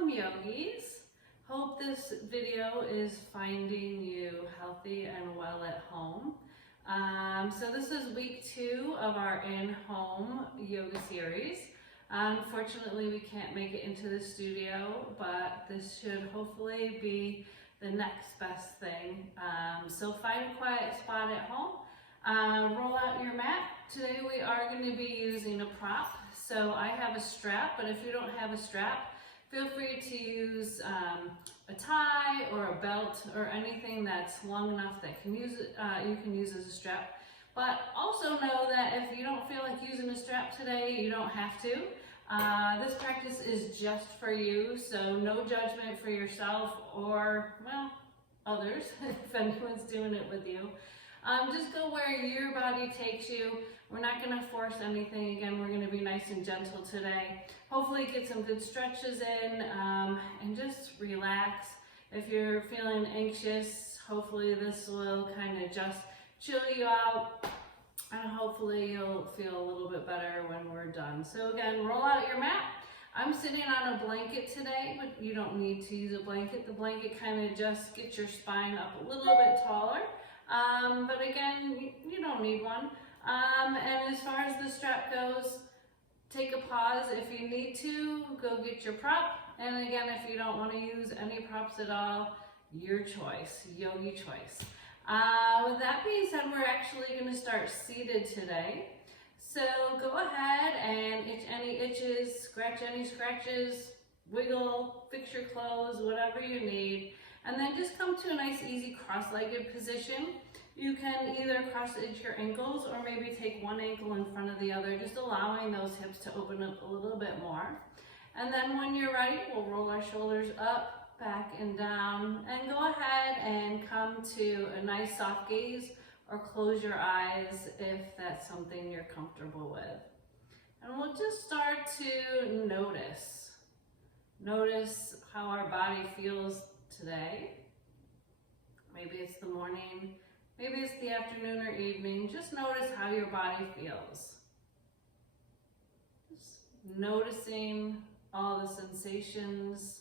Welcome yogis. Hope this video is finding you healthy and well at home. So this is week 2 of our in-home yoga series. Unfortunately, we can't make it into the studio, but this should hopefully be the next best thing. So find a quiet spot at home. Roll out your mat. Today we are going to be using a prop. So I have a strap, but if you don't have a strap, feel free to use a tie or a belt or anything that's long enough that you can use as a strap. But also know that if you don't feel like using a strap today, you don't have to. This practice is just for you, so no judgment for yourself or, well, others, if anyone's doing it with you. Just go where your body takes you. We're not going to force anything. Again, we're going to be nice and gentle today. Hopefully get some good stretches in and just relax. If you're feeling anxious, hopefully this will kind of just chill you out, and hopefully you'll feel a little bit better when we're done. So again, roll out your mat. I'm sitting on a blanket today, but you don't need to use a blanket. The blanket kind of just gets your spine up a little bit taller. But again, you don't need one. And as far as the strap goes, take a pause if you need to, go get your prop. And again, if you don't want to use any props at all, your choice, yogi choice. With that being said, we're actually going to start seated today. So go ahead and itch any itches, scratch any scratches, wiggle, fix your clothes, whatever you need. And then just come to a nice, easy cross-legged position. You can either cross-edge your ankles or maybe take one ankle in front of the other, just allowing those hips to open up a little bit more. And then when you're ready, we'll roll our shoulders up, back, and down. And go ahead and come to a nice soft gaze or close your eyes if that's something you're comfortable with. And we'll just start to notice. Notice how our body feels today. Maybe it's the morning, maybe it's the afternoon or evening. Just notice how your body feels. Just noticing all the sensations,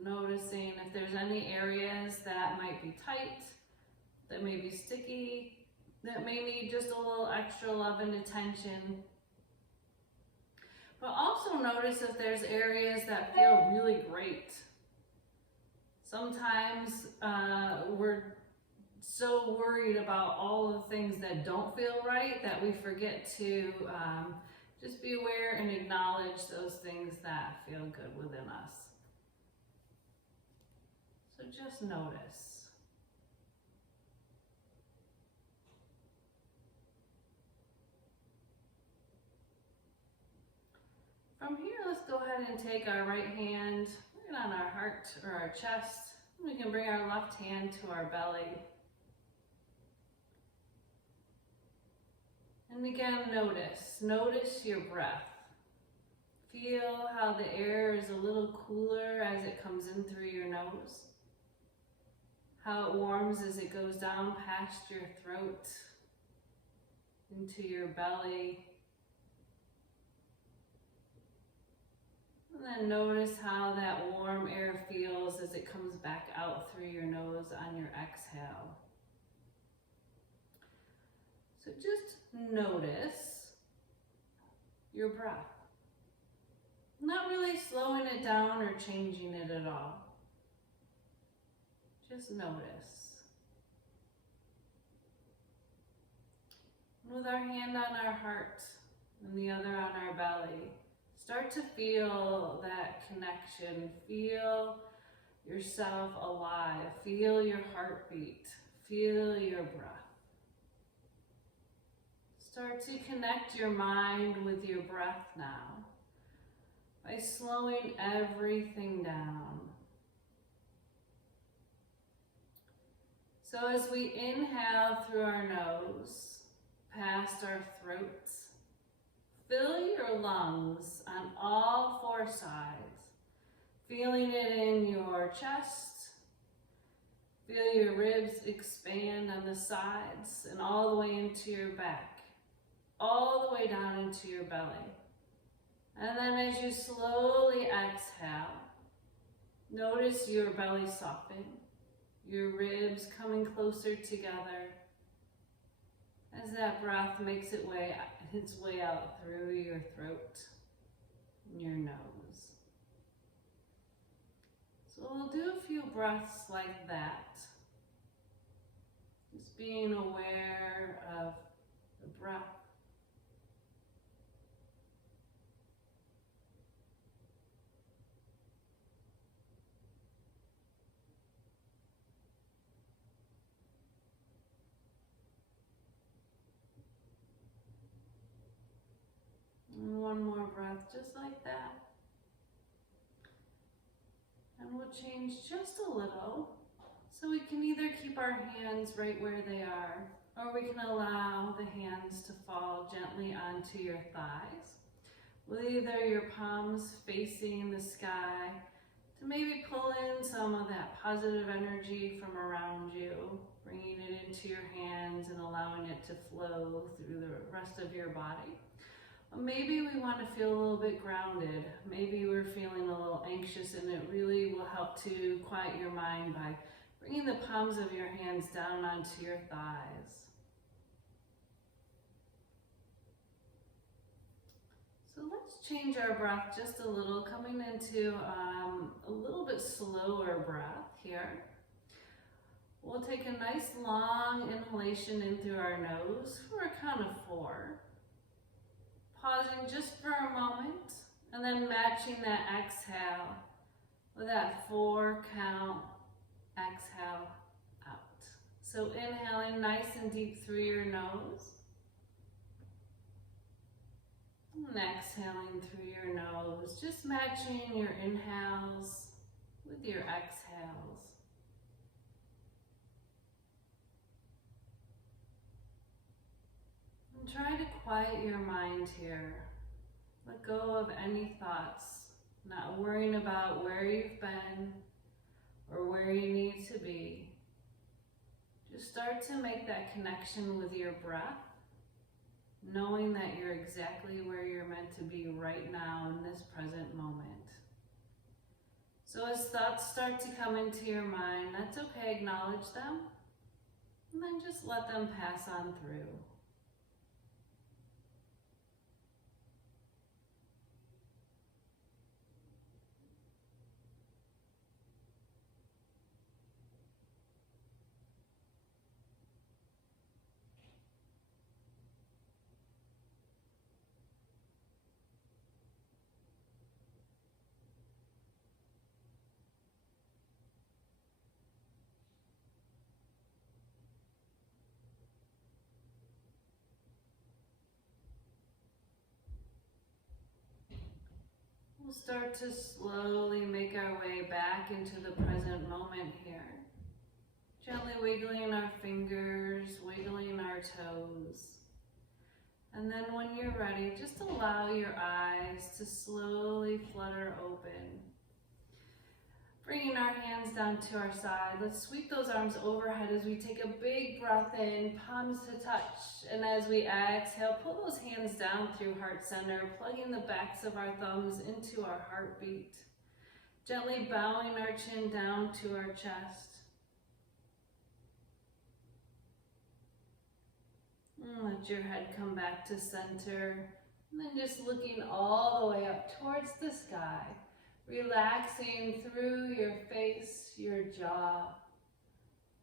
noticing if there's any areas that might be tight, that may be sticky, that may need just a little extra love and attention. But also notice if there's areas that feel really great. Sometimes we're so worried about all the things that don't feel right that we forget to just be aware and acknowledge those things that feel good within us. So just notice. From here, let's go ahead and take our right hand on our heart or our chest. We can bring our left hand to our belly. And again, notice your breath. Feel how the air is a little cooler as it comes in through your nose. How it warms as it goes down past your throat, into your belly. And then notice how that warm air feels as it comes back out through your nose on your exhale. So just notice your breath. Not really slowing it down or changing it at all. Just notice. With our hand on our heart and the other on our belly, start to feel that connection. Feel yourself alive. Feel your heartbeat. Feel your breath. Start to connect your mind with your breath now by slowing everything down. So as we inhale through our nose, past our throats, fill your lungs on all 4 sides, feeling it in your chest. Feel your ribs expand on the sides and all the way into your back, all the way down into your belly. And then as you slowly exhale, notice your belly soften, your ribs coming closer together as that breath makes its way out through your throat and your nose. So we'll do a few breaths like that. Just being aware of the breath. And one more breath just like that. And we'll change just a little. So we can either keep our hands right where they are, or we can allow the hands to fall gently onto your thighs, with either your palms facing the sky to maybe pull in some of that positive energy from around you, bringing it into your hands and allowing it to flow through the rest of your body. Or maybe we want to feel a little bit grounded. Maybe we're feeling a little anxious, and it really will help to quiet your mind by bringing the palms of your hands down onto your thighs. So let's change our breath just a little, coming into a little bit slower breath here. We'll take a nice long inhalation in through our nose for a count of 4. Pausing just for a moment, and then matching that exhale with that 4 count exhale out. So inhaling nice and deep through your nose, and exhaling through your nose, just matching your inhales with your exhales. And try to quiet your mind here. Let go of any thoughts, not worrying about where you've been or where you need to be. Just start to make that connection with your breath, knowing that you're exactly where you're meant to be right now in this present moment. So as thoughts start to come into your mind, that's okay, acknowledge them, and then just let them pass on through. We'll start to slowly make our way back into the present moment here. Gently wiggling our fingers, wiggling our toes. And then when you're ready, just allow your eyes to slowly flutter open. Bringing our hands down to our side, let's sweep those arms overhead as we take a big breath in, palms to touch. And as we exhale, pull those hands down through heart center, plugging the backs of our thumbs into our heartbeat. Gently bowing our chin down to our chest. And let your head come back to center. And then just looking all the way up towards the sky. Relaxing through your face, your jaw.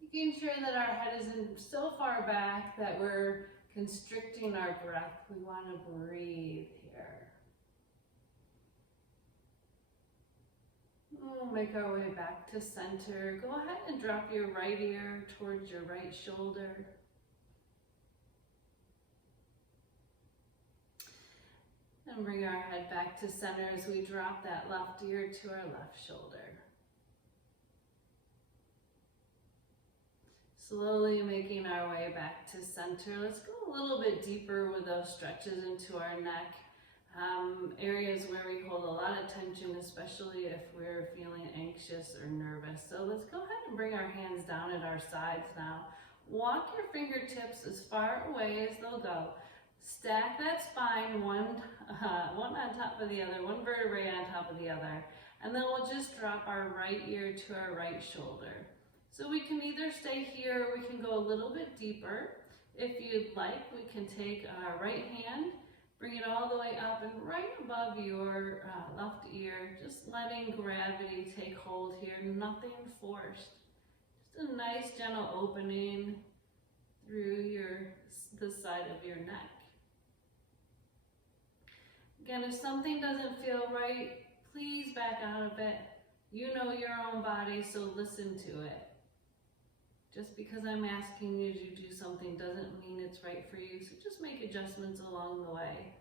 Making sure that our head isn't so far back that we're constricting our breath. We want to breathe here. We'll make our way back to center. Go ahead and drop your right ear towards your right shoulder. And bring our head back to center as we drop that left ear to our left shoulder. Slowly making our way back to center. Let's go a little bit deeper with those stretches into our neck. Areas where we hold a lot of tension, especially if we're feeling anxious or nervous. So let's go ahead and bring our hands down at our sides now. Walk your fingertips as far away as they'll go. Stack that spine, one on top of the other, one vertebrae on top of the other. And then we'll just drop our right ear to our right shoulder. So we can either stay here or we can go a little bit deeper. If you'd like, we can take our right hand, bring it all the way up and right above your left ear, just letting gravity take hold here, nothing forced. Just a nice gentle opening through the side of your neck. Again, if something doesn't feel right, please back out of it. You know your own body, so listen to it. Just because I'm asking you to do something doesn't mean it's right for you, so just make adjustments along the way.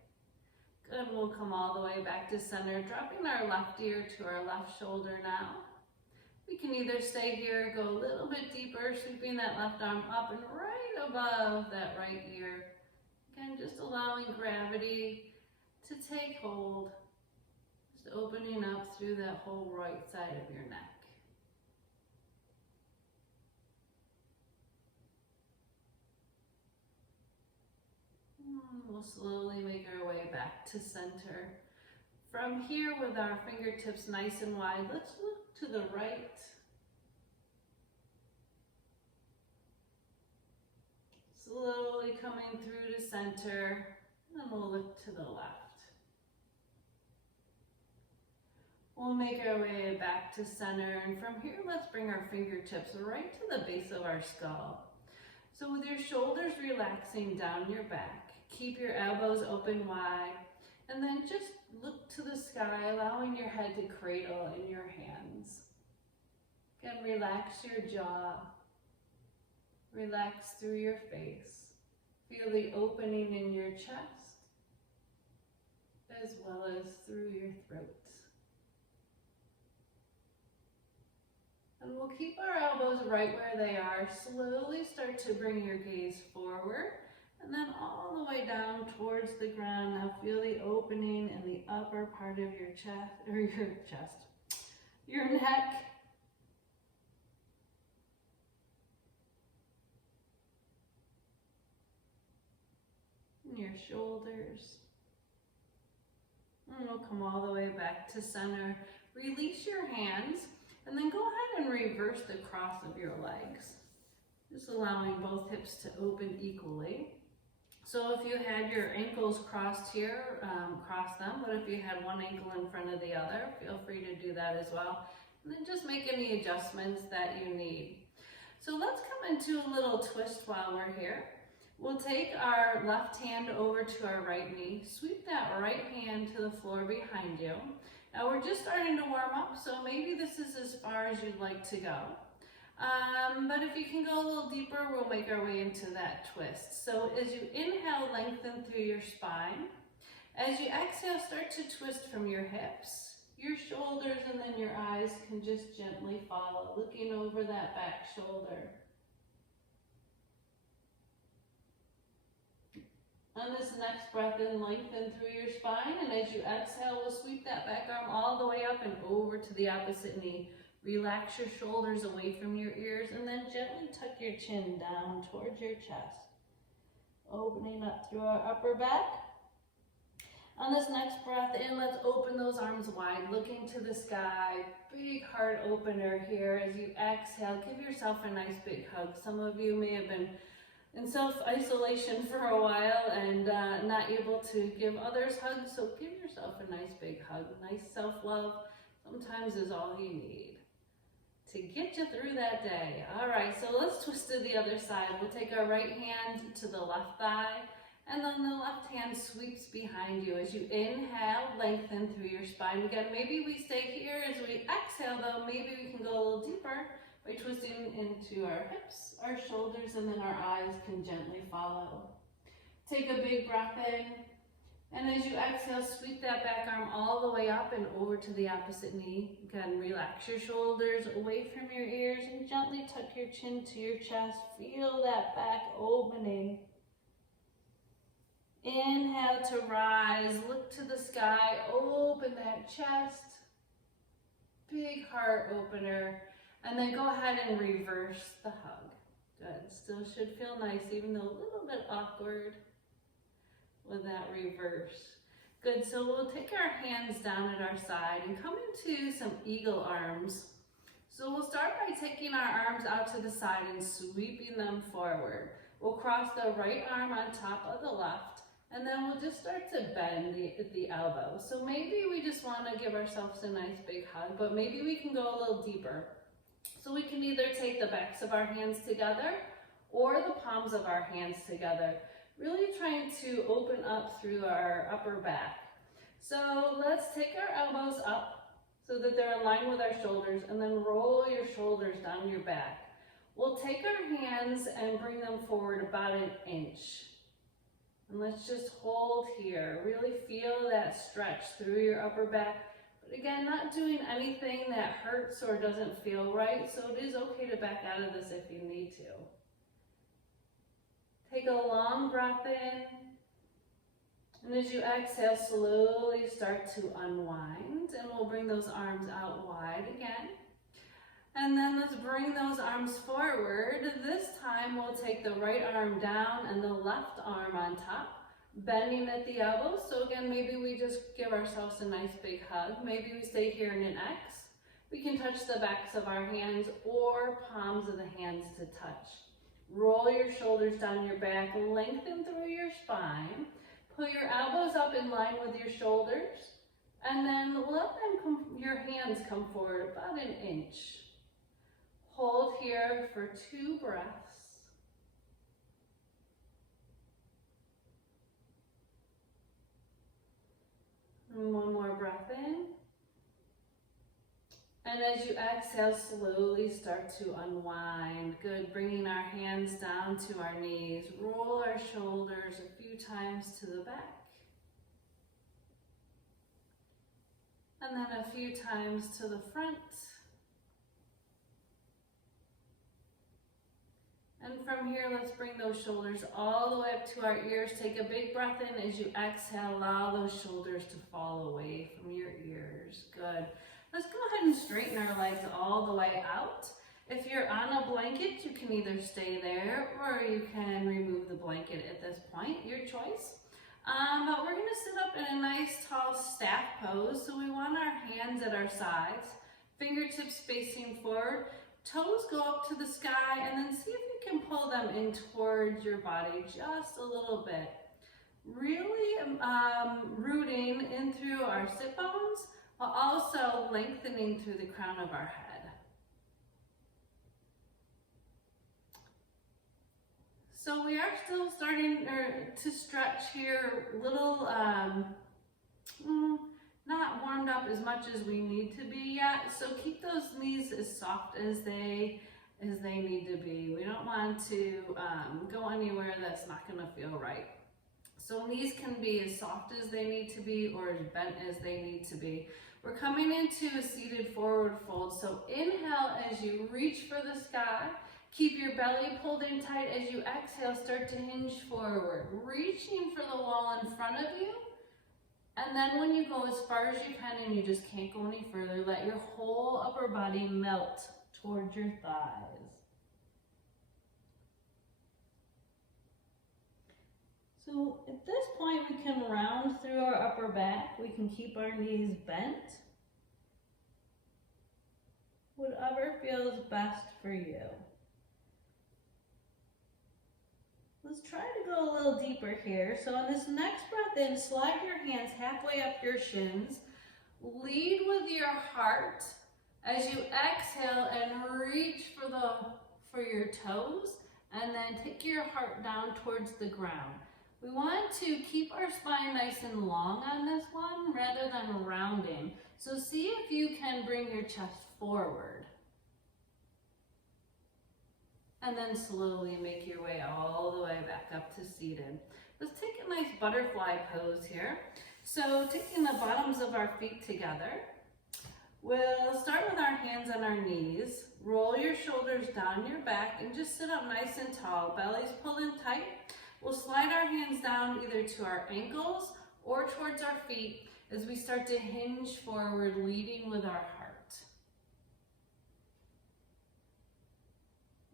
Good, we'll come all the way back to center, dropping our left ear to our left shoulder now. We can either stay here, go a little bit deeper, sweeping that left arm up and right above that right ear. Again, just allowing gravity to take hold, just opening up through that whole right side of your neck. We'll slowly make our way back to center. From here, with our fingertips nice and wide, let's look to the right. Slowly coming through to center, and we'll look to the left. We'll make our way back to center, and from here, let's bring our fingertips right to the base of our skull. So with your shoulders relaxing down your back, keep your elbows open wide, and then just look to the sky, allowing your head to cradle in your hands. Again, relax your jaw. Relax through your face. Feel the opening in your chest, as well as through your throat. And we'll keep our elbows right where they are. Slowly start to bring your gaze forward, and then all the way down towards the ground. Now feel the opening in the upper part of your your neck. And your shoulders. And we'll come all the way back to center. Release your hands, and then go ahead and reverse the cross of your legs. Just allowing both hips to open equally. So if you had your ankles crossed here, cross them, but if you had one ankle in front of the other, feel free to do that as well. And then just make any adjustments that you need. So let's come into a little twist while we're here. We'll take our left hand over to our right knee, sweep that right hand to the floor behind you. Now we're just starting to warm up, so maybe this is as far as you'd like to go. But if you can go a little deeper, we'll make our way into that twist. So as you inhale, lengthen through your spine. As you exhale, start to twist from your hips, your shoulders, and then your eyes can just gently follow, looking over that back shoulder. On this next breath in, lengthen through your spine, and as you exhale, we'll sweep that back arm all the way up and over to the opposite knee. Relax your shoulders away from your ears, and then gently tuck your chin down towards your chest. Opening up through our upper back. On this next breath in, let's open those arms wide, looking to the sky. Big heart opener here. As you exhale, give yourself a nice big hug. Some of you may have been in self-isolation for a while and not able to give others hugs, so give yourself a nice big hug. Nice self-love sometimes is all you need to get you through that day. All right, so let's twist to the other side. We'll take our right hand to the left thigh, and then the left hand sweeps behind you. As you inhale, lengthen through your spine. Again, maybe we stay here. As we exhale, though, maybe we can go a little deeper by twisting into our hips, our shoulders, and then our eyes can gently follow. Take a big breath in. And as you exhale, sweep that back arm all the way up and over to the opposite knee. Again, relax your shoulders away from your ears and gently tuck your chin to your chest. Feel that back opening. Inhale to rise, look to the sky, open that chest. Big heart opener. And then go ahead and reverse the hug. Good, still should feel nice, even though a little bit awkward. with that reverse. Good, so we'll take our hands down at our side and come into some eagle arms. So we'll start by taking our arms out to the side and sweeping them forward. We'll cross the right arm on top of the left, and then we'll just start to bend the elbow. So maybe we just want to give ourselves a nice big hug, but maybe we can go a little deeper. So we can either take the backs of our hands together or the palms of our hands together, really trying to open up through our upper back. So let's take our elbows up so that they're in line with our shoulders, and then roll your shoulders down your back. We'll take our hands and bring them forward about an inch. And let's just hold here. Really feel that stretch through your upper back. But again, not doing anything that hurts or doesn't feel right, so it is okay to back out of this if you need to. Take a long breath in. And as you exhale, slowly start to unwind, and we'll bring those arms out wide again. And then let's bring those arms forward. This time we'll take the right arm down and the left arm on top, bending at the elbows. So again, maybe we just give ourselves a nice big hug. Maybe we stay here in an X. We can touch the backs of our hands or palms of the hands to touch. Roll your shoulders down your back, lengthen through your spine. Put your elbows up in line with your shoulders, and then let your hands come forward about an inch. Hold here for 2 breaths. And 1 more breath in. And as you exhale, slowly start to unwind. Good, bringing our hands down to our knees. Roll our shoulders a few times to the back. And then a few times to the front. And from here, let's bring those shoulders all the way up to our ears. Take a big breath in. As you exhale, allow those shoulders to fall away from your ears. Good. Let's go ahead and straighten our legs all the way out. If you're on a blanket, you can either stay there or you can remove the blanket at this point, your choice. But we're gonna sit up in a nice tall staff pose. So we want our hands at our sides, fingertips facing forward, toes go up to the sky, and then see if you can pull them in towards your body just a little bit. Really rooting in through our sit bones, while also lengthening through the crown of our head. So we are still starting to stretch here, little, not warmed up as much as we need to be yet. So keep those knees as soft as they need to be. We don't want to go anywhere that's not gonna feel right. So knees can be as soft as they need to be or as bent as they need to be. We're coming into a seated forward fold. So inhale as you reach for the sky. Keep your belly pulled in tight. As you exhale, start to hinge forward, reaching for the wall in front of you. And then when you go as far as you can and you just can't go any further, let your whole upper body melt towards your thighs. So at this point, we can round through our upper back. We can keep our knees bent. Whatever feels best for you. Let's try to go a little deeper here. So on this next breath in, slide your hands halfway up your shins. Lead with your heart as you exhale and reach for your toes, and then take your heart down towards the ground. We want to keep our spine nice and long on this one rather than rounding. So see if you can bring your chest forward. And then slowly make your way all the way back up to seated. Let's take a nice butterfly pose here. So taking the bottoms of our feet together, we'll start with our hands on our knees. Roll your shoulders down your back and just sit up nice and tall. Belly's pulled in tight. We'll slide our hands down either to our ankles or towards our feet as we start to hinge forward, leading with our heart.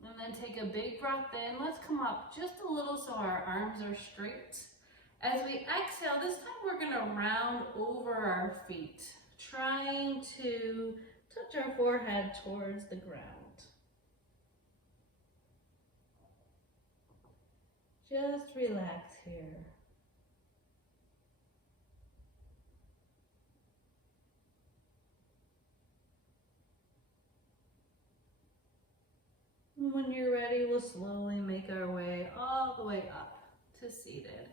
And then take a big breath in. Let's come up just a little so our arms are straight. As we exhale, this time we're gonna round over our feet, trying to touch our forehead towards the ground. Just relax here. When you're ready, we'll slowly make our way all the way up to seated.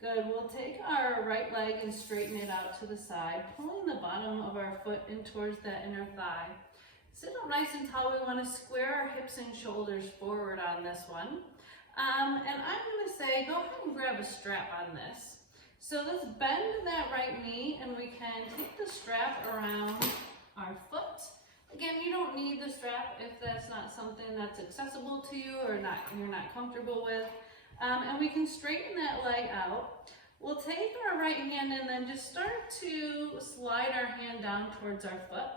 Good, we'll take our right leg and straighten it out to the side, pulling the bottom of our foot in towards that inner thigh. Sit up nice and tall. We want to square our hips and shoulders forward on this one. And I'm going to say, go ahead and grab a strap on this. So let's bend that right knee and we can take the strap around our foot. Again, you don't need the strap if that's not something that's accessible to you or you're not comfortable with. And we can straighten that leg out. We'll take our right hand and then just start to slide our hand down towards our foot.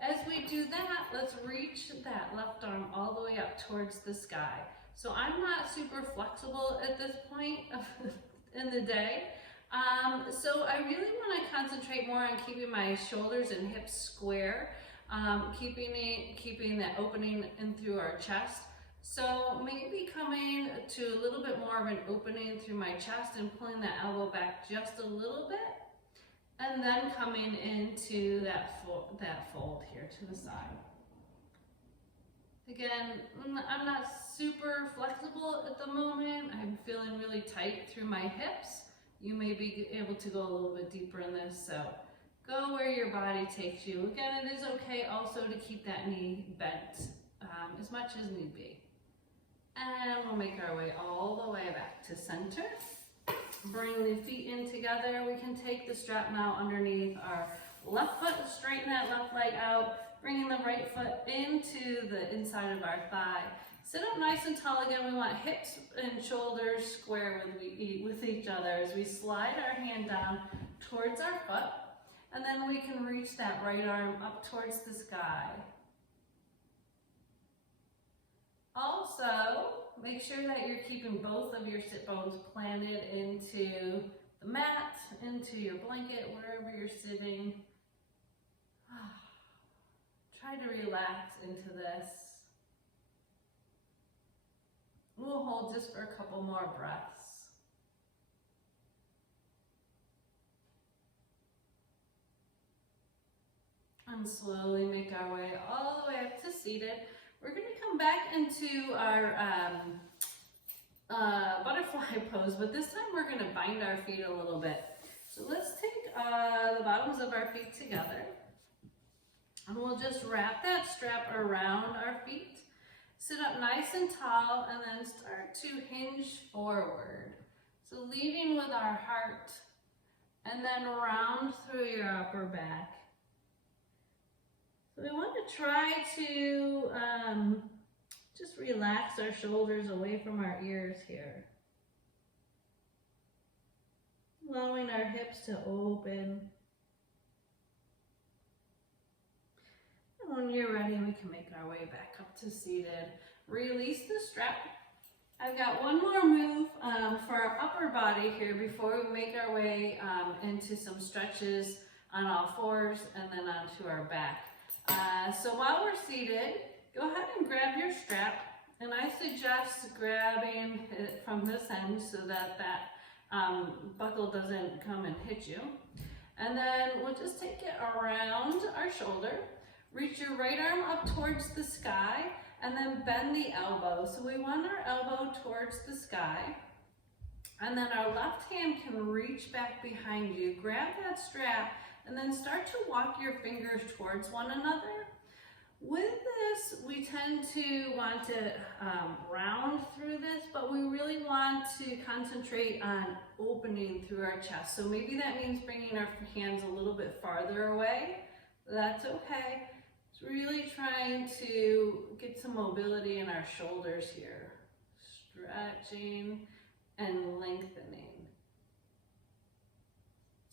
As we do that, let's reach that left arm all the way up towards the sky. So I'm not super flexible at this point in the day. So I really want to concentrate more on keeping my shoulders and hips square. Keeping that opening in through our chest. So maybe coming to a little bit more of an opening through my chest and pulling that elbow back just a little bit. And then coming into that fold here to the side. Again, I'm not super flexible at the moment. I'm feeling really tight through my hips. You may be able to go a little bit deeper in this, so go where your body takes you. Again, it is okay also to keep that knee bent as much as need be. And we'll make our way all the way back to center. Bring the feet in together. We can take the strap now underneath our left foot, straighten that left leg out, bringing the right foot into the inside of our thigh. Sit up nice and tall again. We want hips and shoulders square with each other as we slide our hand down towards our foot. And then we can reach that right arm up towards the sky. Also, make sure that you're keeping both of your sit bones planted into the mat, into your blanket, wherever you're sitting. Try to relax into this. We'll hold just for a couple more breaths. And slowly make our way all the way up to seated. We're going to come back into our butterfly pose, but this time we're going to bind our feet a little bit. So let's take the bottoms of our feet together, and we'll just wrap that strap around our feet. Sit up nice and tall, and then start to hinge forward. So leading with our heart, and then round through your upper back. So we want to try to just relax our shoulders away from our ears here. Allowing our hips to open. And when you're ready, we can make our way back up to seated. Release the strap. I've got one more move for our upper body here before we make our way into some stretches on all fours and then onto our back. So while we're seated, go ahead and grab your strap, and I suggest grabbing it from this end so that buckle doesn't come and hit you. And then we'll just take it around our shoulder, reach your right arm up towards the sky, and then bend the elbow. So we want our elbow towards the sky, and then our left hand can reach back behind you, grab that strap, and then start to walk your fingers towards one another. With this, we tend to want to round through this, but we really want to concentrate on opening through our chest. So maybe that means bringing our hands a little bit farther away. That's okay. It's really trying to get some mobility in our shoulders here. Stretching and lengthening.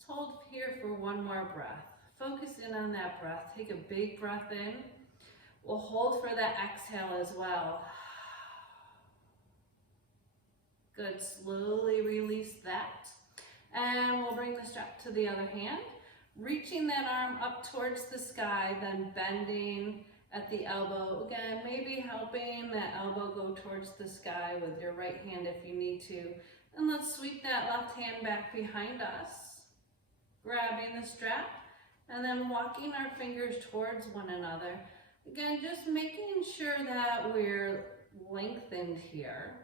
Hold here for one more breath. Focus in on that breath. Take a big breath in. We'll hold for that exhale as well. Good, slowly release that. And we'll bring the strap to the other hand, reaching that arm up towards the sky, then bending at the elbow. Again, maybe helping that elbow go towards the sky with your right hand if you need to. And let's sweep that left hand back behind us, grabbing the strap, and then walking our fingers towards one another. Again, just making sure that we're lengthened here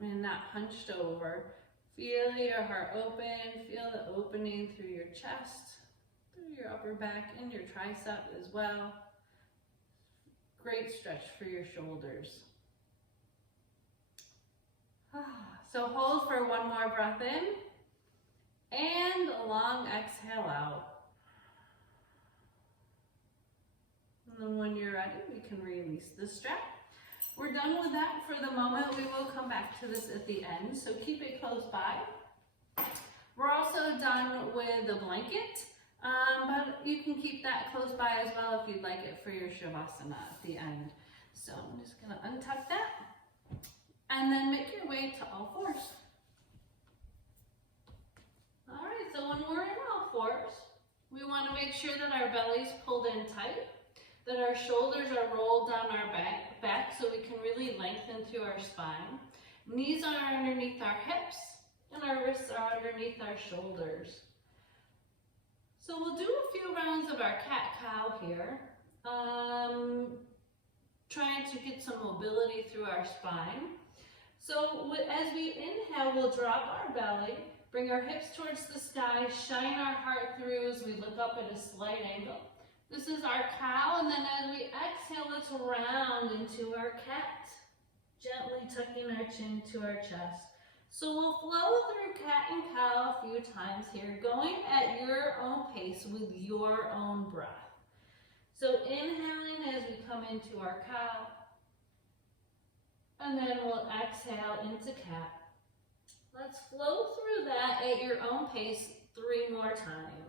and not hunched over. Feel your heart open, feel the opening through your chest, through your upper back, and your tricep as well. Great stretch for your shoulders. So hold for one more breath in, and a long exhale out. And then when you're ready, we can release the strap. We're done with that for the moment. We will come back to this at the end, so keep it close by. We're also done with the blanket, but you can keep that close by as well if you'd like it for your Shavasana at the end. So I'm just gonna untuck that, and then make your way to all fours. All right, so when we're in all fours, we wanna make sure that our belly's pulled in tight, that our shoulders are rolled down our back so we can really lengthen through our spine. Knees are underneath our hips and our wrists are underneath our shoulders. So we'll do a few rounds of our cat-cow here, trying to get some mobility through our spine. So as we inhale, we'll drop our belly, bring our hips towards the sky, shine our heart through as we look up at a slight angle. This is our cow, and then as we exhale, let's round into our cat, gently tucking our chin to our chest. So we'll flow through cat and cow a few times here, going at your own pace with your own breath. So inhaling as we come into our cow, and then we'll exhale into cat. Let's flow through that at your own pace 3 more times.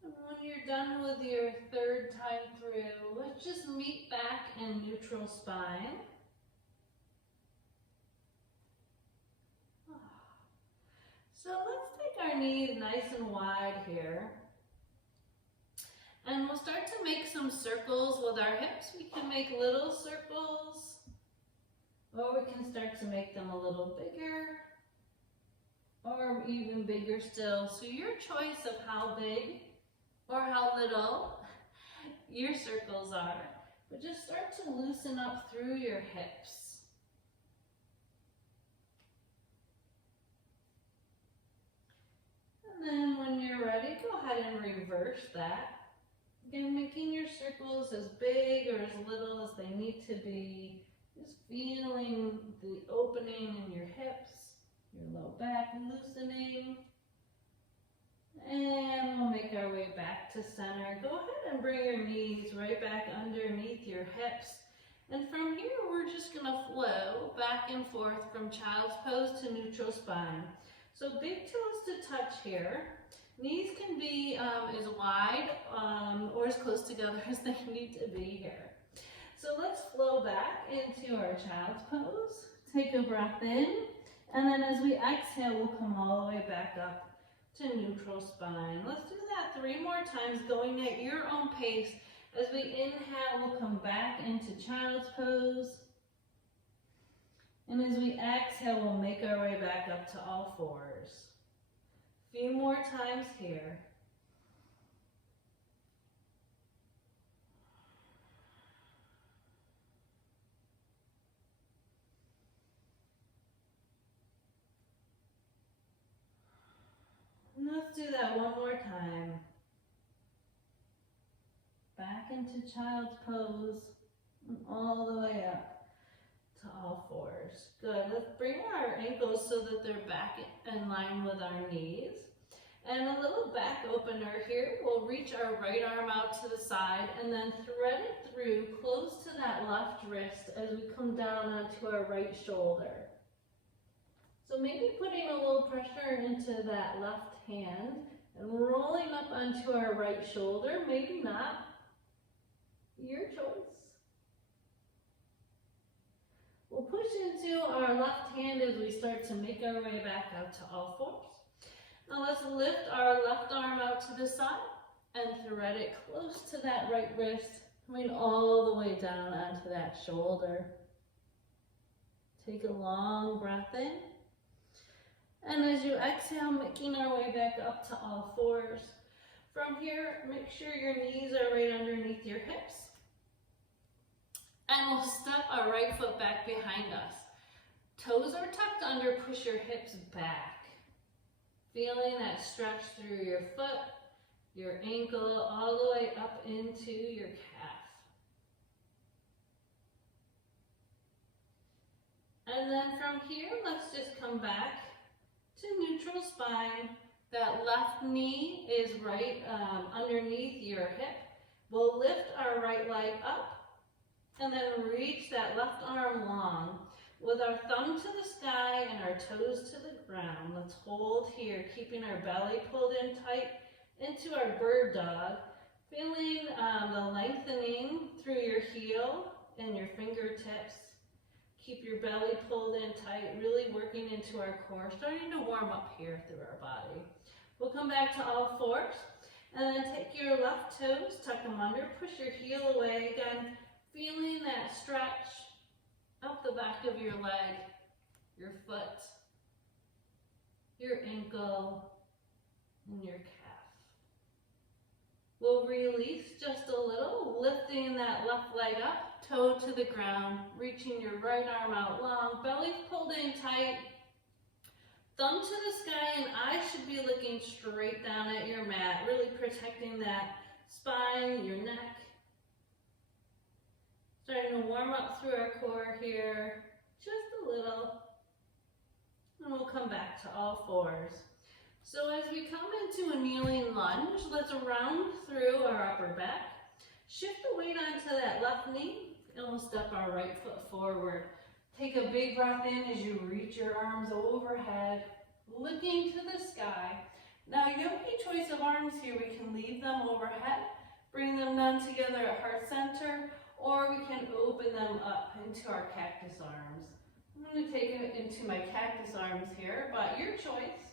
When you're done with your 3rd time through, let's just meet back in neutral spine. So let's take our knees nice and wide here. And we'll start to make some circles with our hips. We can make little circles, or we can start to make them a little bigger, or even bigger still. So your choice of how big or how little your circles are, but just start to loosen up through your hips. And then when you're ready, go ahead and reverse that. Again, making your circles as big or as little as they need to be. Just feeling the opening in your hips, your low back loosening. And we'll make our way back to center. Go ahead and bring your knees right back underneath your hips. And from here, we're just gonna flow back and forth from child's pose to neutral spine. So big toes to touch here. Knees can be as wide or as close together as they need to be here. So let's flow back into our child's pose. Take a breath in, and then as we exhale, we'll come all the way back up to neutral spine. Let's do that 3 more times, going at your own pace. As we inhale, we'll come back into child's pose. And as we exhale, we'll make our way back up to all fours. A few more times here. And let's do that one more time. Back into child's pose and all the way up to all fours. Good. Let's bring our ankles so that they're back in line with our knees. And a little back opener here. We'll reach our right arm out to the side and then thread it through close to that left wrist as we come down onto our right shoulder. So maybe putting a little pressure into that left hand and rolling up onto our right shoulder, maybe not, your choice. We'll push into our left hand as we start to make our way back out to all fours. Now let's lift our left arm out to the side and thread it close to that right wrist, coming all the way down onto that shoulder. Take a long breath in. And as you exhale, making our way back up to all fours. From here, make sure your knees are right underneath your hips. And we'll step our right foot back behind us. Toes are tucked under, push your hips back. Feeling that stretch through your foot, your ankle, all the way up into your calf. And then from here, let's just come back to neutral spine. That left knee is right underneath your hip. We'll lift our right leg up and then reach that left arm long with our thumb to the sky and our toes to the ground. Let's hold here, keeping our belly pulled in tight into our bird dog. Feeling the lengthening through your heel and your fingertips. Keep your belly pulled in tight, really working into our core, starting to warm up here through our body. We'll come back to all fours, and then take your left toes, tuck them under, push your heel away again, feeling that stretch up the back of your leg, your foot, your ankle, and your calf. We'll release just a little, lifting that left leg up, toe to the ground, reaching your right arm out long, belly pulled in tight, thumb to the sky, and eyes should be looking straight down at your mat, really protecting that spine, your neck. Starting to warm up through our core here, just a little, and we'll come back to all fours. So as we come into a kneeling lunge, let's round through our upper back, shift the weight onto that left knee, and we'll step our right foot forward. Take a big breath in as you reach your arms overhead, looking to the sky. Now yogi choice of arms here, we can leave them overhead, bring them down together at heart center, or we can open them up into our cactus arms. I'm going to take it into my cactus arms here, but your choice.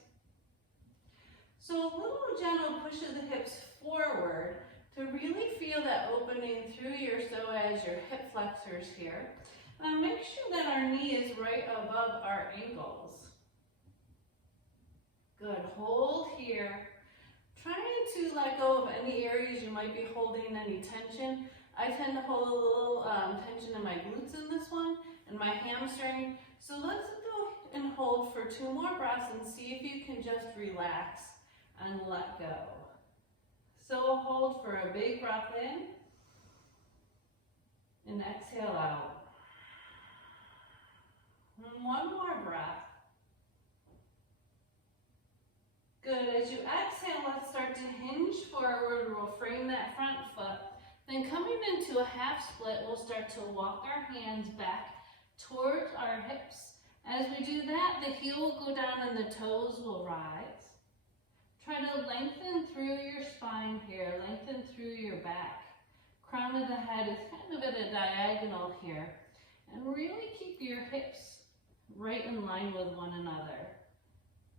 So a little gentle push of the hips forward to really feel that opening through your psoas, your hip flexors here. Make sure that our knee is right above our ankles. Good, hold here. Trying to let go of any areas you might be holding any tension. I tend to hold a little tension in my glutes in this one and my hamstring. So let's go and hold for 2 more breaths and see if you can just relax and let go. So hold for a big breath in and exhale out. And 1 more breath. Good, as you exhale, let's start to hinge forward. We'll frame that front foot. Then coming into a half split, we'll start to walk our hands back towards our hips. As we do that, the heel will go down and the toes will rise. Try to lengthen through your spine here, lengthen through your back. Crown of the head is kind of at a diagonal here. And really keep your hips right in line with one another.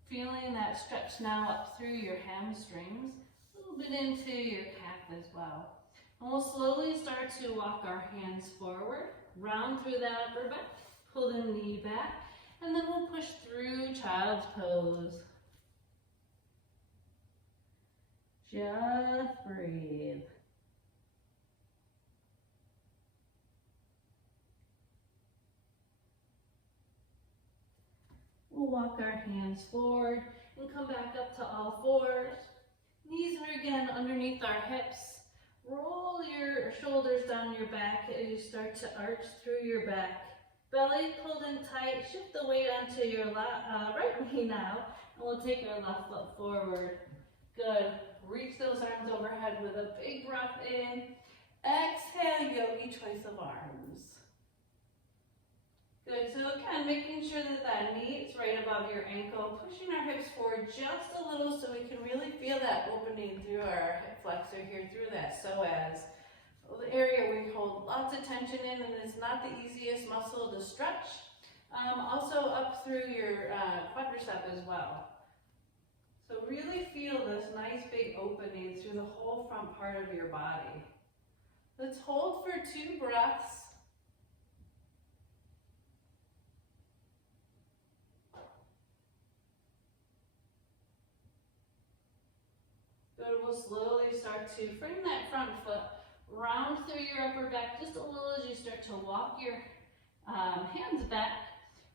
Feeling that stretch now up through your hamstrings, a little bit into your calf as well. And we'll slowly start to walk our hands forward, round through that upper back, pull the knee back, and then we'll push through child's pose. Just breathe. We'll walk our hands forward and come back up to all fours. Knees are again underneath our hips. Roll your shoulders down your back as you start to arch through your back. Belly pulled in tight. Shift the weight onto your right knee now, and we'll take our left foot forward. Good. Reach those arms overhead with a big breath in. Exhale, yogi choice of arms. Good, so again, making sure that that knee is right above your ankle, pushing our hips forward just a little so we can really feel that opening through our hip flexor here, through that psoas. The area we hold lots of tension in, and it's not the easiest muscle to stretch. Also up through your quadricep as well. So really feel this nice big opening through the whole front part of your body. Let's hold for 2 breaths. Good, we'll slowly start to bring that front foot round through your upper back just a little as you start to walk your hands back.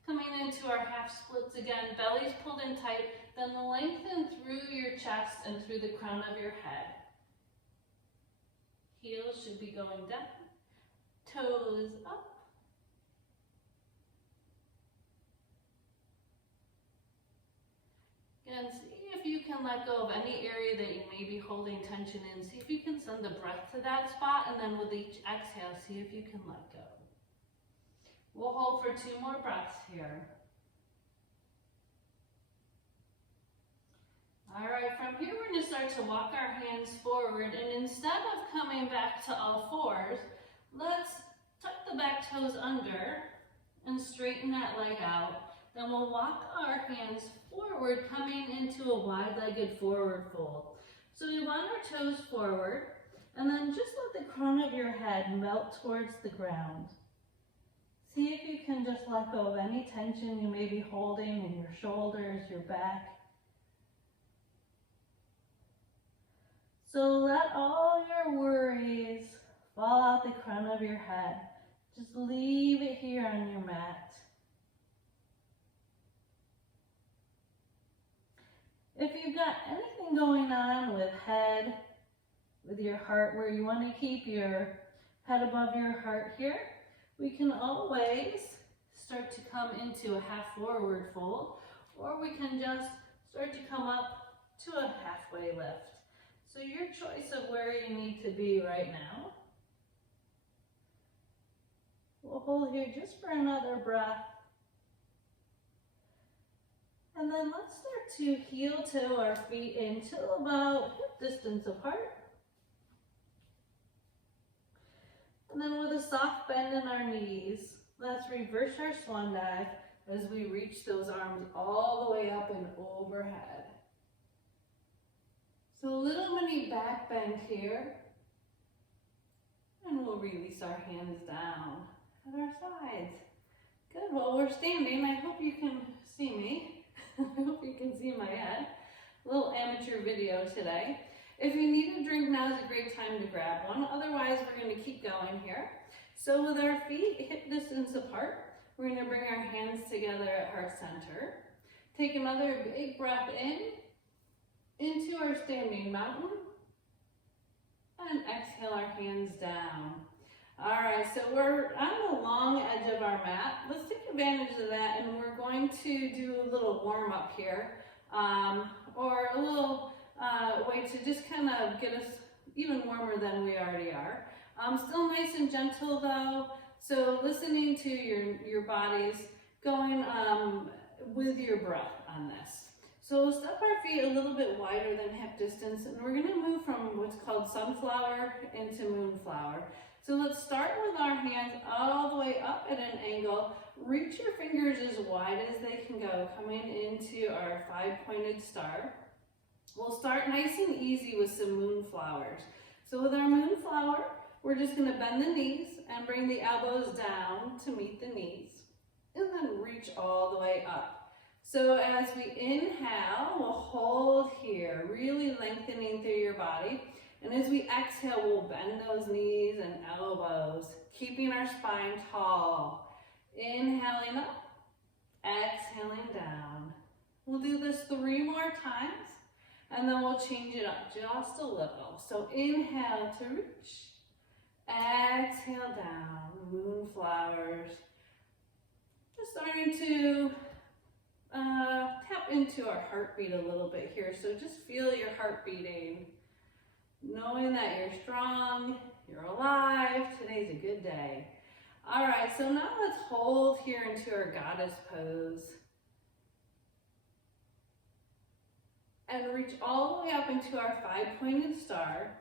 Coming into our half splits again, belly's pulled in tight, then lengthen through your chest and through the crown of your head. Heels should be going down, toes up. Again, see if you can let go of any area that you may be holding tension in. See if you can send the breath to that spot, and then with each exhale, see if you can let go. We'll hold for 2 more breaths here. All right, from here we're going to start to walk our hands forward, and instead of coming back to all fours, let's tuck the back toes under and straighten that leg out. Then we'll walk our hands forward, coming into a wide-legged forward fold. So we want our toes forward, and then just let the crown of your head melt towards the ground. See if you can just let go of any tension you may be holding in your shoulders, your back. So let all your worries fall out the crown of your head. Just leave it here on your mat. If you've got anything going on with head, with your heart, where you want to keep your head above your heart here, we can always start to come into a half forward fold, or we can just start to come up to a halfway lift. So your choice of where you need to be right now. We'll hold here just for another breath. And then let's start to heel toe our feet until about hip distance apart. And then with a soft bend in our knees, let's reverse our swan dive as we reach those arms all the way up and overhead. So a little mini back bend here. And we'll release our hands down at our sides. Good, well we're standing. I hope you can see me. I hope you can see my head. A little amateur video today. If you need a drink, now is a great time to grab one. Otherwise, we're going to keep going here. So with our feet hip distance apart, we're going to bring our hands together at heart center. Take another big breath in, into our standing mountain, and exhale our hands down. All right, so we're on the long edge of our mat. Let's take advantage of that, and we're going to do a little warm up here, or a little way to just kind of get us even warmer than we already are. Still nice and gentle though, so listening to your bodies, going with your breath on this. So we'll step our feet a little bit wider than hip distance, and we're going to move from what's called sunflower into moonflower. So let's start with our hands all the way up at an angle. Reach your fingers as wide as they can go, coming into our 5-pointed star. We'll start nice and easy with some moonflowers. So with our moonflower, we're just going to bend the knees and bring the elbows down to meet the knees, and then reach all the way up. So as we inhale, we'll hold here, really lengthening through your body. And as we exhale, we'll bend those knees and elbows, keeping our spine tall. Inhaling up, exhaling down. We'll do this 3 more times, and then we'll change it up just a little. So inhale to reach, exhale down, moonflowers. Just starting to tap into our heartbeat a little bit here. So just feel your heart beating, knowing that you're strong, you're alive, today's a good day. All right, so now let's hold here into our goddess pose. And reach all the way up into our 5-pointed star.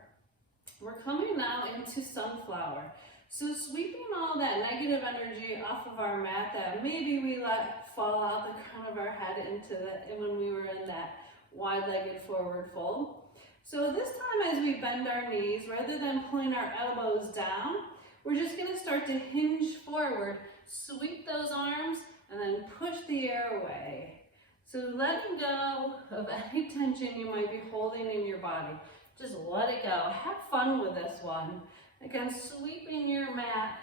We're coming now into sunflower. So sweeping all that negative energy off of our mat that maybe we let fall out the crown of our head when we were in that wide-legged forward fold. So this time as we bend our knees, rather than pulling our elbows down, we're just gonna start to hinge forward, sweep those arms, and then push the air away. So letting go of any tension you might be holding in your body. Just let it go. Have fun with this one. Again, sweeping your mat,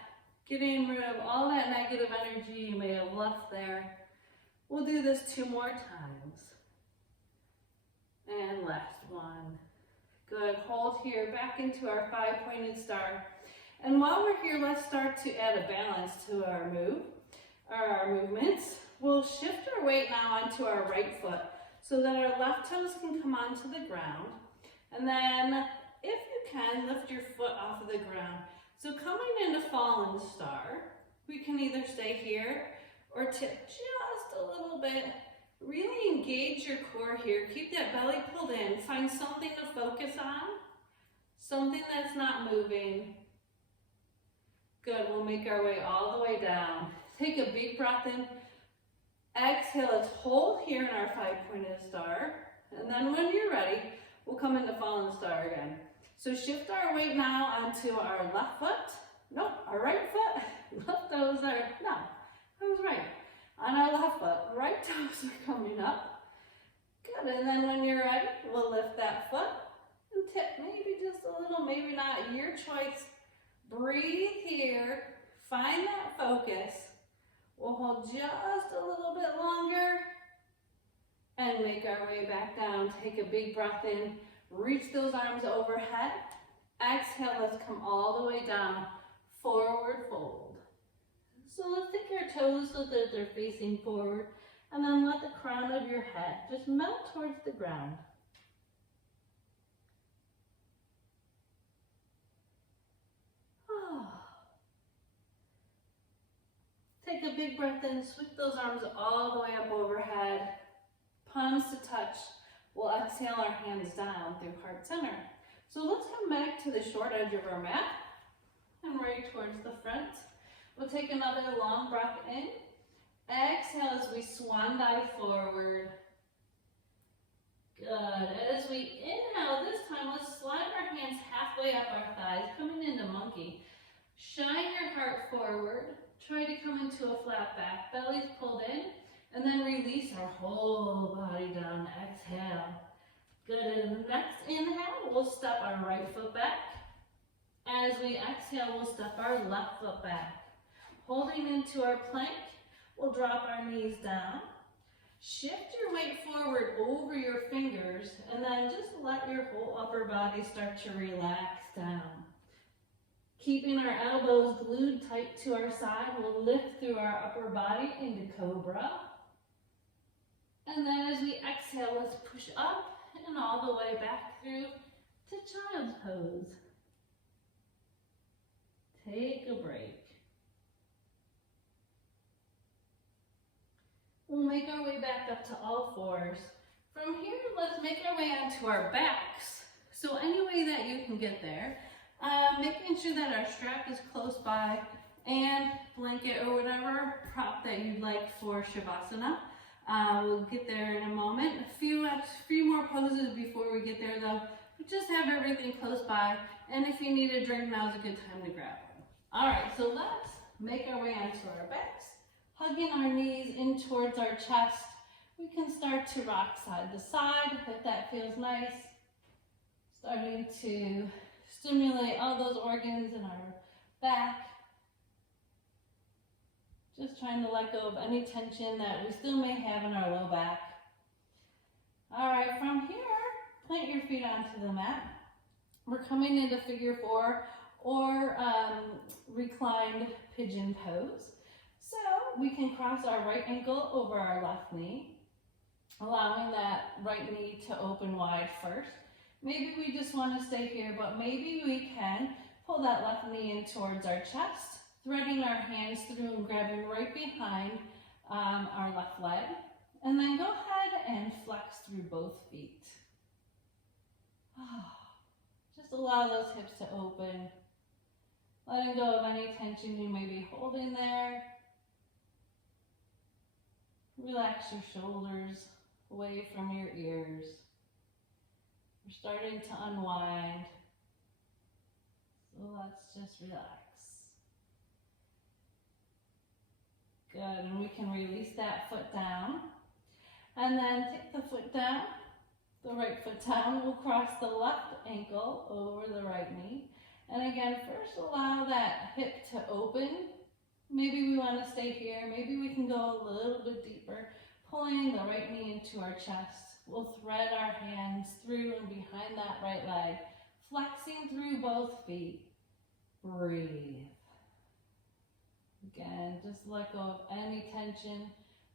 getting rid of all that negative energy you may have left there. We'll do this 2 more times. And last one. Good, hold here, back into our 5-pointed star. And while we're here, let's start to add a balance to our movements. We'll shift our weight now onto our right foot so that our left toes can come onto the ground. And then, if you can, lift your foot off of the ground. So coming into fallen star, we can either stay here or tip just a little bit. Really engage your core here. Keep that belly pulled in. Find something to focus on, something that's not moving. Good, we'll make our way all the way down. Take a big breath in. Exhale, let's hold here in our 5-pointed star. And then when you're ready, we'll come into fallen star again. So shift our weight now onto our left foot. Nope, our right foot. Left toes are, no, I was right. On our left foot, right toes are coming up. Good, and then when you're ready, we'll lift that foot and tip maybe just a little, maybe not, your choice. Breathe here, find that focus. We'll hold just a little bit longer and make our way back down. Take a big breath in, reach those arms overhead. Exhale, let's come all the way down, forward fold. So let's take our toes so that they're facing forward, and then let the crown of your head just melt towards the ground. Take a big breath in, sweep those arms all the way up overhead, palms to touch. We'll exhale our hands down through heart center. So let's come back to the short edge of our mat and right towards the front. We'll take another long breath in. Exhale as we swan dive forward. Good. As we inhale this time, let's slide our hands halfway up our thighs, coming into monkey. Shine your heart forward. Try to come into a flat back. Belly's pulled in. And then release our whole body down. Exhale. Good. And the next inhale, we'll step our right foot back. As we exhale, we'll step our left foot back. Holding into our plank, we'll drop our knees down. Shift your weight forward over your fingers, and then just let your whole upper body start to relax down. Keeping our elbows glued tight to our side, we'll lift through our upper body into cobra. And then as we exhale, let's push up and all the way back through to child's pose. Take a break. We'll make our way back up to all fours. From here, let's make our way onto our backs. So any way that you can get there, making sure that our strap is close by, and blanket or whatever prop that you'd like for Shavasana. We'll get there in a moment. A few more poses before we get there though. But just have everything close by, and if you need a drink, now's a good time to grab one. All right, so let's make our way onto our backs. Hugging our knees in towards our chest. We can start to rock side to side if that feels nice. Starting to stimulate all those organs in our back. Just trying to let go of any tension that we still may have in our low back. All right, from here, plant your feet onto the mat. We're coming into figure four or reclined pigeon pose. So we can cross our right ankle over our left knee, allowing that right knee to open wide first. Maybe we just want to stay here, but maybe we can pull that left knee in towards our chest threading our hands through and grabbing right behind our left leg. And then go ahead and flex through both feet. Just allow those hips to open. Letting go of any tension you may be holding there. Relax your shoulders away from your ears. We're starting to unwind. So let's just relax. Good, and we can release that foot down. And then take the foot down, the right foot down. We'll cross the left ankle over the right knee. And again, first allow that hip to open. Maybe we want to stay here. Maybe we can go a little bit deeper, pulling the right knee into our chest. We'll thread our hands through and behind that right leg, flexing through both feet. Breathe. Again, just let go of any tension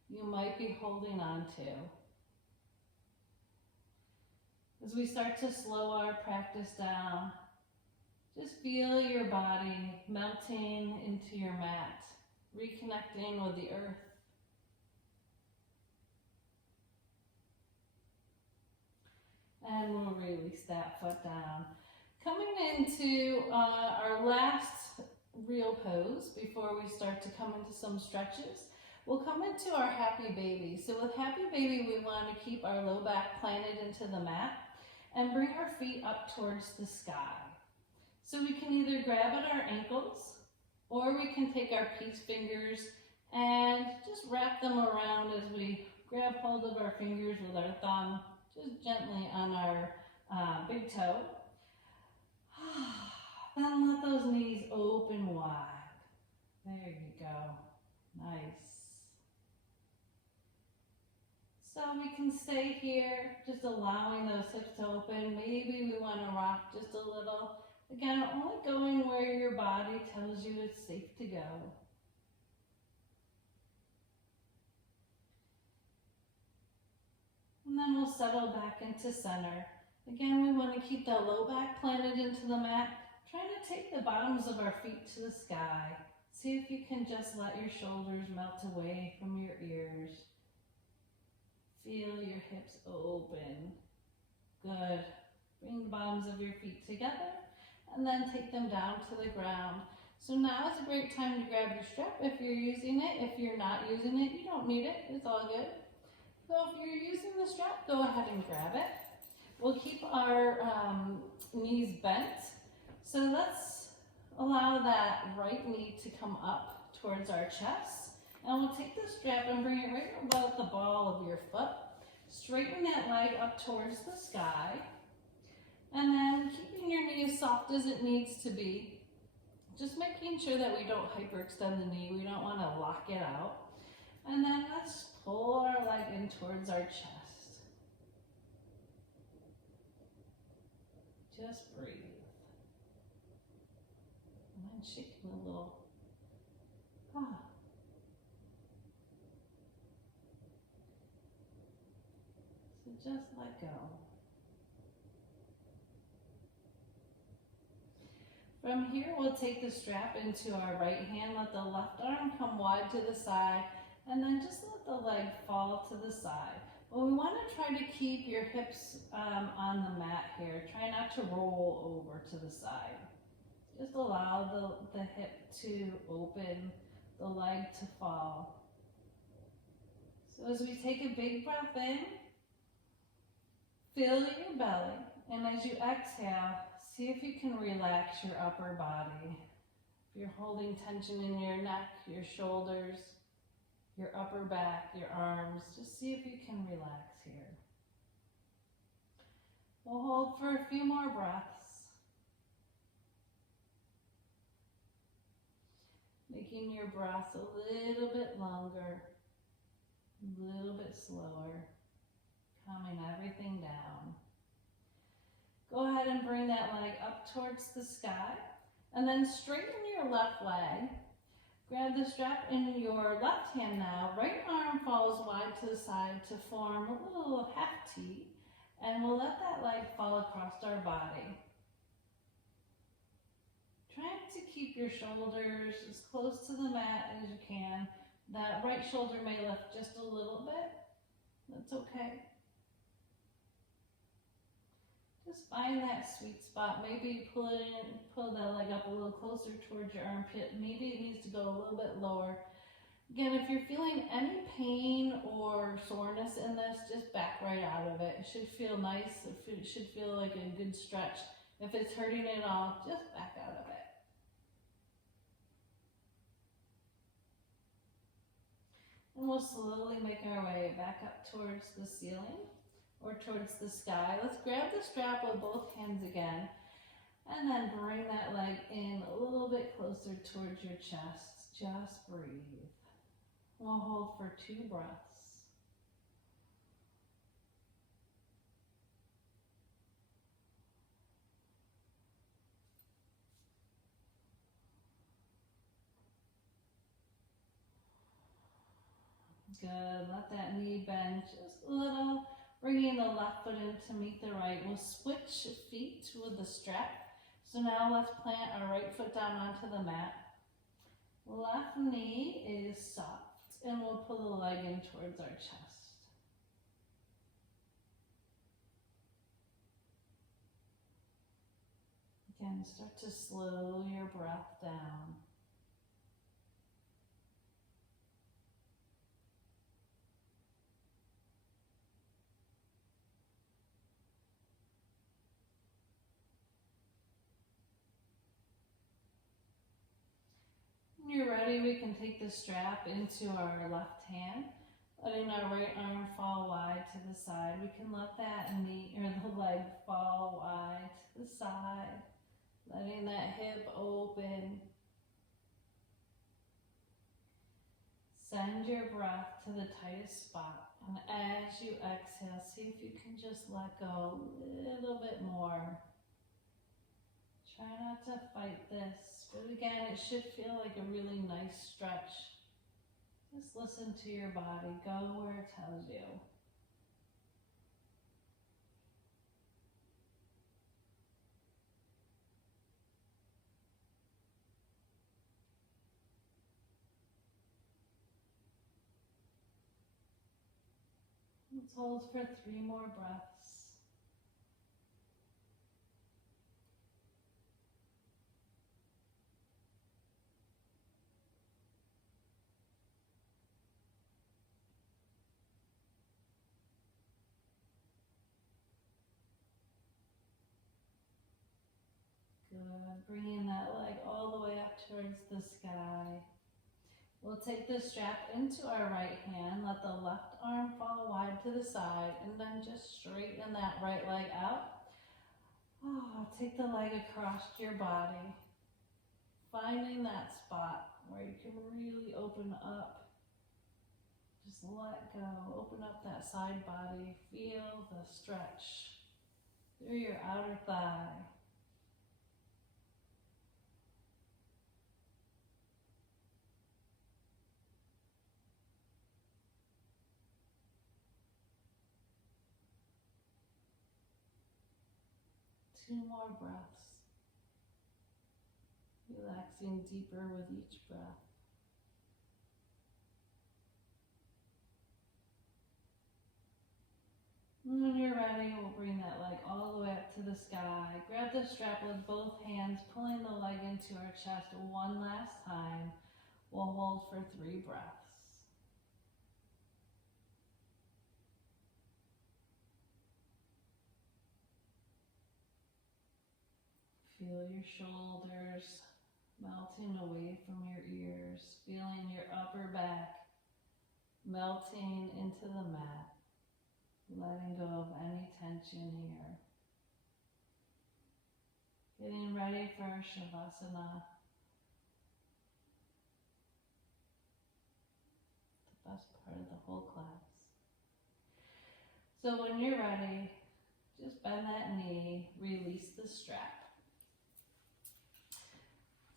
you might be holding on to. As we start to slow our practice down, just feel your body melting into your mat, reconnecting with the earth. And we'll release that foot down. Coming into our last real pose before we start to come into some stretches. We'll come into our happy baby. So with happy baby, we want to keep our low back planted into the mat and bring our feet up towards the sky. So we can either grab at our ankles or we can take our peace fingers and just wrap them around as we grab hold of our fingers with our thumb, just gently on our big toe. Then let those knees open wide. There you go. Nice. So we can stay here, just allowing those hips to open. Maybe we want to rock just a little. Again, only going where your body tells you it's safe to go. And then we'll settle back into center. Again, we want to keep that low back planted into the mat. Trying to take the bottoms of our feet to the sky. See if you can just let your shoulders melt away from your ears. Feel your hips open. Good. Bring the bottoms of your feet together and then take them down to the ground. So now is a great time to grab your strap if you're using it. If you're not using it, you don't need it. It's all good. So if you're using the strap, go ahead and grab it. We'll keep our knees bent. So let's allow that right knee to come up towards our chest. And we'll take the strap and bring it right above the ball of your foot. Straighten that leg up towards the sky. And then keeping your knee as soft as it needs to be. Just making sure that we don't hyperextend the knee. We don't want to lock it out. And then let's pull our leg in towards our chest. Just breathe. And then shaking a little. So just let go. From here, we'll take the strap into our right hand. Let the left arm come wide to the side. And then just let the leg fall to the side. But we want to try to keep your hips on the mat here. Try not to roll over to the side. Just allow the hip to open, the leg to fall. So as we take a big breath in, fill your belly. And as you exhale, see if you can relax your upper body. If you're holding tension in your neck, your shoulders, your upper back, your arms, just see if you can relax here. We'll hold for a few more breaths. Making your breath a little bit longer, a little bit slower, calming everything down. Go ahead and bring that leg up towards the sky, and then straighten your left leg. Grab the strap in your left hand now. Right arm falls wide to the side to form a little half T, and we'll let that leg fall across our body. Trying to keep keep your shoulders as close to the mat as you can. That right shoulder may lift just a little bit. That's okay. Just find that sweet spot. Maybe pull that leg up a little closer towards your armpit. Maybe it needs to go a little bit lower. Again, if you're feeling any pain or soreness in this, just back right out of it. It should feel nice. It should feel like a good stretch. If it's hurting at all, just back out of it. And we'll slowly make our way back up towards the ceiling or towards the sky. Let's grab the strap with both hands again, and then bring that leg in a little bit closer towards your chest. Just breathe. We'll hold for 2 breaths. Good. Let that knee bend just a little. Bringing the left foot in to meet the right. We'll switch feet with the strap. So now let's plant our right foot down onto the mat. Left knee is soft. And we'll pull the leg in towards our chest. Again, start to slow your breath down. When you're ready, we can take the strap into our left hand, letting our right arm fall wide to the side. We can let that knee or the leg fall wide to the side, letting that hip open. Send your breath to the tightest spot, and as you exhale, see if you can just let go a little bit more. Try not to fight this, but again, it should feel like a really nice stretch. Just listen to your body, go where it tells you. Let's hold for 3 more breaths. Good. Bringing that leg all the way up towards the sky. We'll take the strap into our right hand, let the left arm fall wide to the side, and then just straighten that right leg out. Take the leg across your body, finding that spot where you can really open up. Just let go, open up that side body, feel the stretch through your outer thigh. Two more breaths, relaxing deeper with each breath. And when you're ready, we'll bring that leg all the way up to the sky. Grab the strap with both hands, pulling the leg into our chest one last time. We'll hold for 3 breaths. Feel your shoulders melting away from your ears, feeling your upper back melting into the mat, letting go of any tension here. Getting ready for our Shavasana, the best part of the whole class. So when you're ready, just bend that knee, release the strap.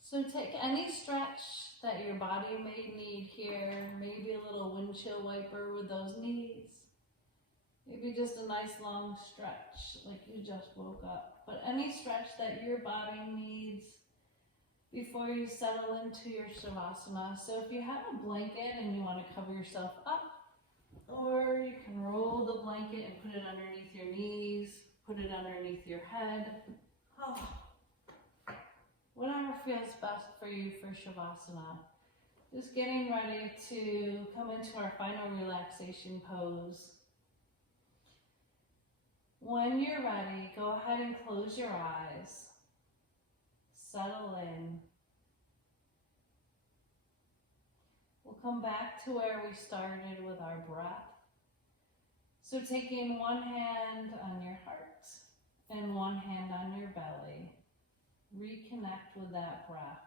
So take any stretch that your body may need here, maybe a little windshield wiper with those knees, maybe just a nice long stretch like you just woke up, but any stretch that your body needs, before you settle into your Shavasana. So if you have a blanket and you want to cover yourself up, or you can roll the blanket and put it underneath your knees, put it underneath your head. Oh. Whatever feels best for you for Shavasana. Just getting ready to come into our final relaxation pose. When you're ready, go ahead and close your eyes. Settle in. We'll come back to where we started with our breath. So taking one hand on your heart and one hand on your belly. Reconnect with that breath,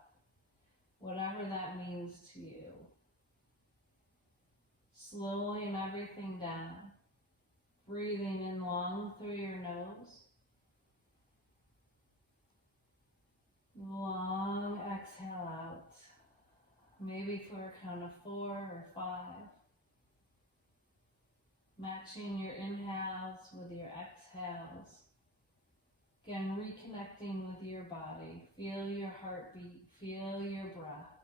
whatever that means to you. Slowing everything down. Breathing in long through your nose. Long exhale out. Maybe for a count of 4 or 5. Matching your inhales with your exhales. Again, reconnecting with your body. Feel your heartbeat. Feel your breath.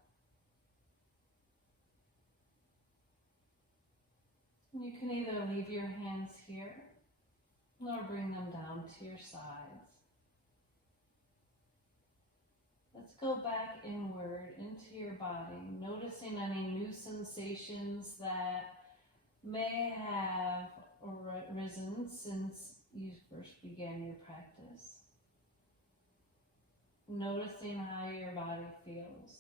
You can either leave your hands here or bring them down to your sides. Let's go back inward into your body, noticing any new sensations that may have arisen since you first began your practice. Noticing how your body feels.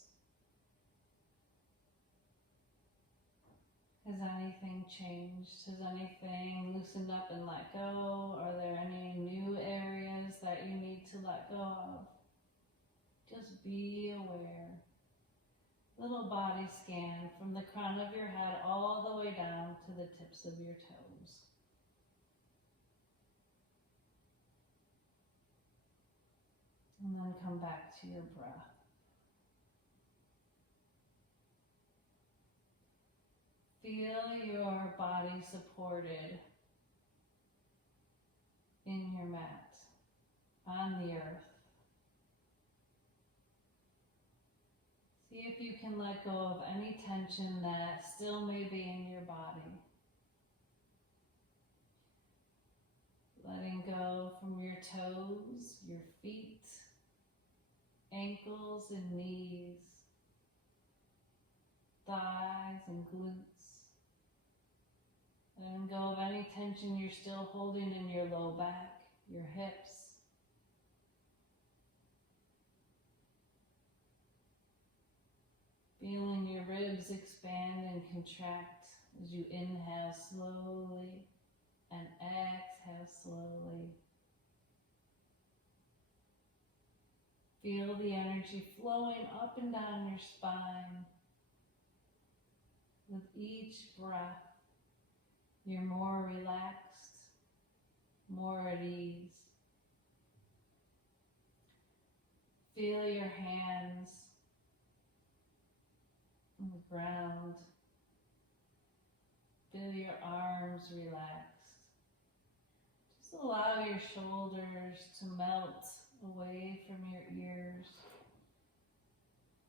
Has anything changed? Has anything loosened up and let go? Are there any new areas that you need to let go of? Just be aware. Little body scan from the crown of your head all the way down to the tips of your toes. And then come back to your breath. Feel your body supported in your mat, on the earth. See if you can let go of any tension that still may be in your body. Letting go from your toes, your feet, ankles and knees, thighs and glutes. Letting go of any tension you're still holding in your low back, your hips. Feeling your ribs expand and contract as you inhale slowly and exhale slowly. Feel the energy flowing up and down your spine. With each breath, you're more relaxed, more at ease. Feel your hands on the ground. Feel your arms relaxed. Just allow your shoulders to melt away from your ears.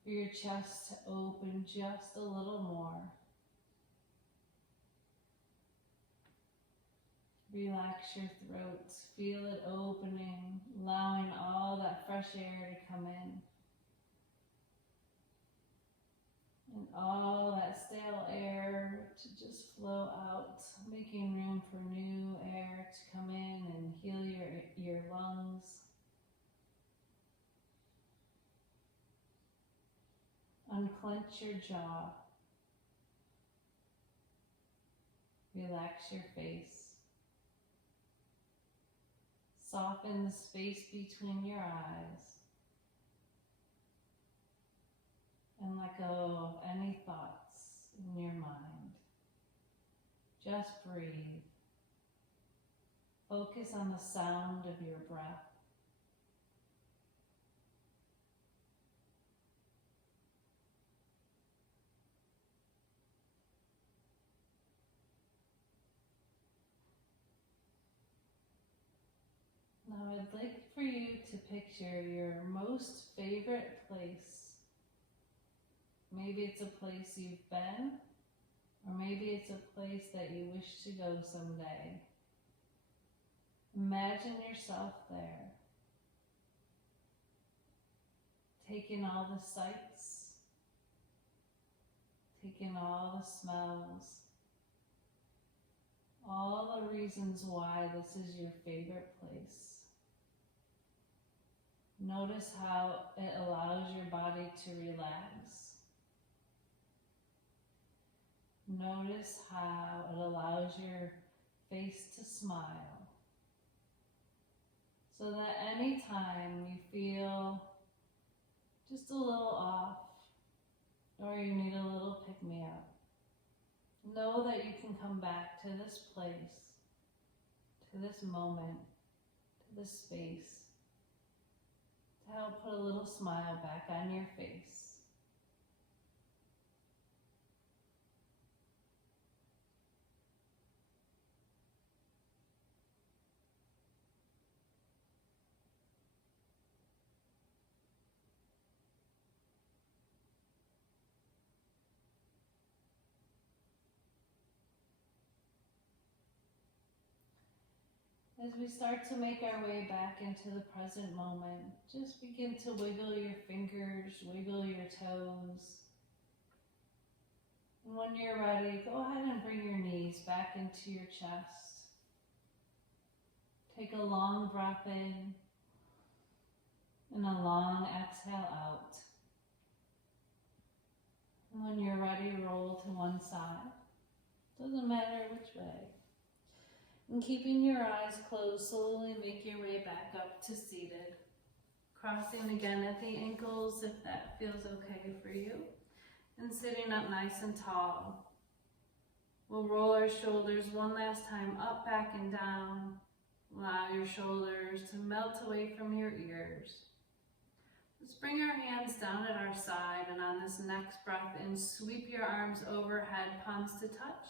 For your chest to open just a little more. Relax your throat, feel it opening, allowing all that fresh air to come in. And all that stale air to just flow out, making room for new air to come in and heal your lungs. Unclench your jaw. Relax your face. Soften the space between your eyes. And let go of any thoughts in your mind. Just breathe. Focus on the sound of your breath. Now I'd like for you to picture your most favorite place Maybe it's a place you've been, or maybe it's a place that you wish to go someday. Imagine yourself there, taking all the sights, taking all the smells, all the reasons why this is your favorite place. Notice how it allows your body to relax. Notice how it allows your face to smile. So that anytime you feel just a little off, or you need a little pick-me-up, know that you can come back to this place, to this moment, to this space, to help put a little smile back on your face. As we start to make our way back into the present moment, just begin to wiggle your fingers, wiggle your toes. And when you're ready, go ahead and bring your knees back into your chest. Take a long breath in and a long exhale out. And when you're ready, roll to one side. Doesn't matter which way. And keeping your eyes closed, slowly make your way back up to seated. Crossing again at the ankles if that feels okay for you. And sitting up nice and tall. We'll roll our shoulders one last time up, back, and down. Allow your shoulders to melt away from your ears. Let's bring our hands down at our side, and on this next breath in, sweep your arms overhead, palms to touch.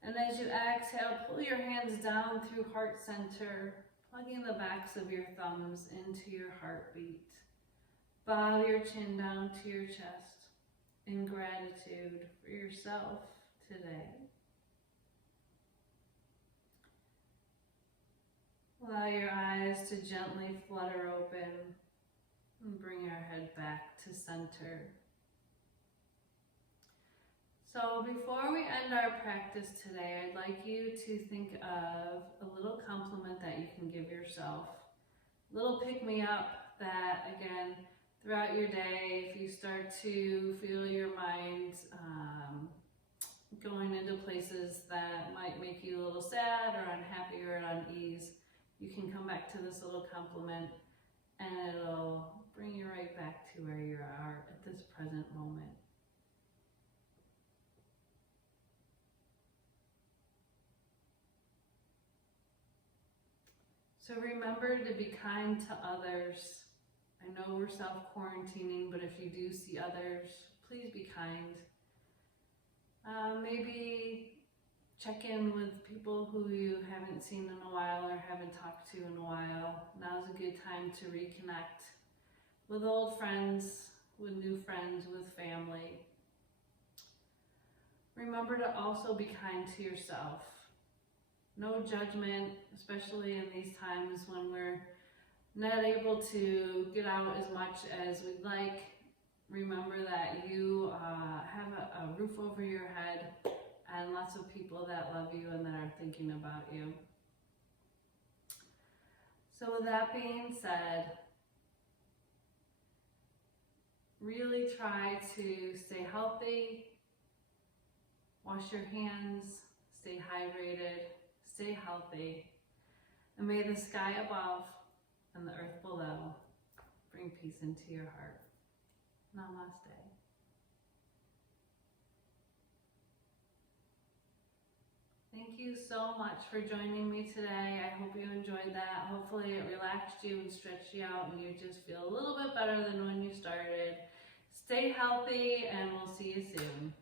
And as you exhale, pull your hands down through heart center, plugging the backs of your thumbs into your heartbeat. Bow your chin down to your chest in gratitude for yourself today. Allow your eyes to gently flutter open and bring your head back to center. So before we end our practice today, I'd like you to think of a little compliment that you can give yourself. A little pick-me-up that, again, throughout your day, if you start to feel your mind going into places that might make you a little sad or unhappy or at unease, you can come back to this little compliment and it'll bring you right back to where you are at this present moment. So remember to be kind to others. I know we're self-quarantining, but if you do see others, please be kind. Maybe check in with people who you haven't seen in a while or haven't talked to in a while. Now's a good time to reconnect with old friends, with new friends, with family. Remember to also be kind to yourself. No judgment, especially in these times when we're not able to get out as much as we'd like. Remember that you have a roof over your head and lots of people that love you and that are thinking about you. So with that being said, really try to stay healthy, wash your hands, stay hydrated, stay healthy, and may the sky above and the earth below bring peace into your heart. Namaste. Thank you so much for joining me today. I hope you enjoyed that. Hopefully it relaxed you and stretched you out and you just feel a little bit better than when you started. Stay healthy and we'll see you soon.